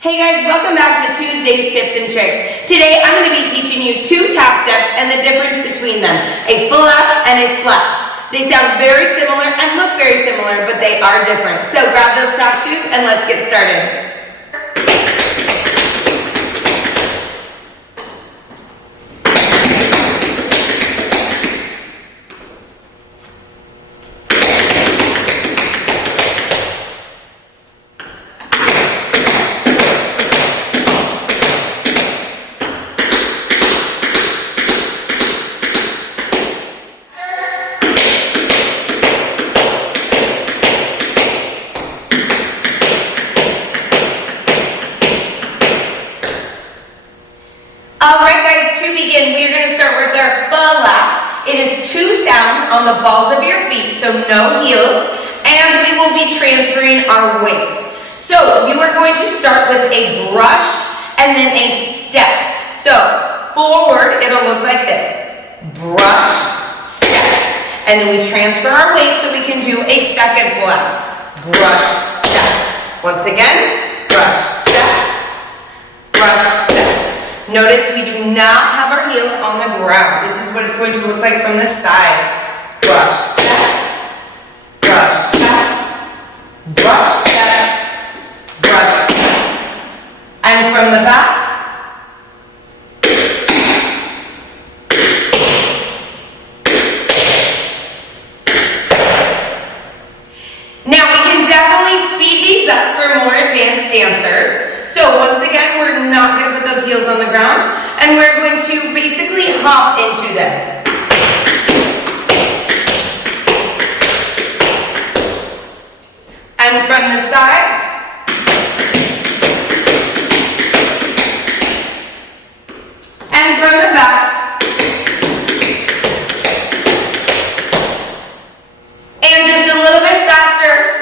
Hey guys, welcome back to Tuesday's Tips and Tricks. Today I'm going to be teaching you 2 tap steps and the difference between them, a full up and a slap. They sound very similar and look very similar, but they are different. So grab those tap shoes and let's get started. Alright guys, to begin, we're going to start with our full lap. It is 2 sounds on the balls of your feet, so no heels, and we will be transferring our weight. So you are going to start with a brush and then a step. So forward, it'll look like this. Brush, step. And then we transfer our weight so we can do a second full lap. Brush, step. Once again, brush, step. Brush, step. Notice we do not have our heels on the ground. This is what it's going to look like from the side. Brush, step, brush, step, brush, step, brush, step. And from the back. Now we can definitely speed these up for more advanced dancers. So once again, we're not going to put those heels on the ground, and we're going to basically hop into them. And from the side. And from the back. And just a little bit faster.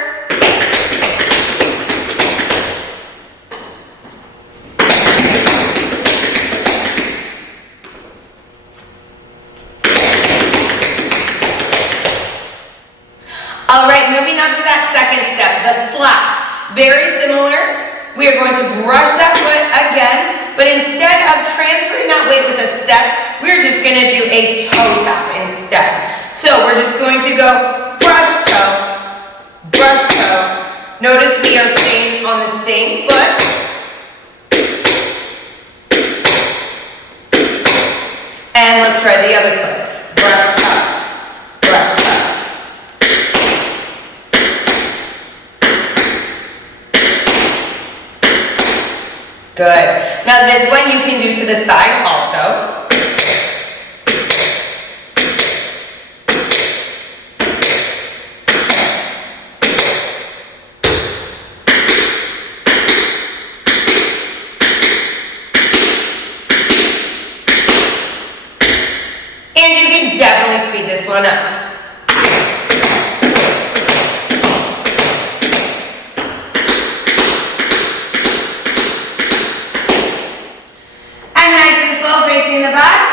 Alright, moving on to that second step, the slap. Very similar. We are going to brush that foot again, but instead of transferring that weight with a step, we're just going to do a toe tap instead. So we're just going to go brush toe, brush toe. Notice we are staying on the same foot. And let's try the other foot. Brush toe, brush toe. Good. Now this one you can do to the side also. And you can definitely speed this one up. Facing the back.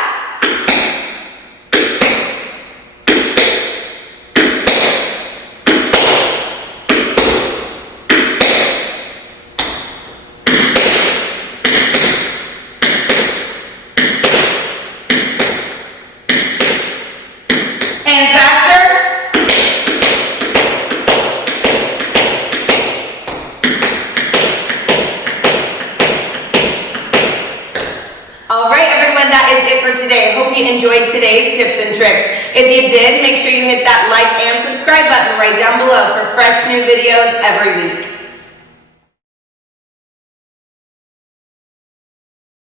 And faster. Alright everyone, that is it for today. I hope you enjoyed today's tips and tricks. If you did, make sure you hit that like and subscribe button right down below for fresh new videos every week.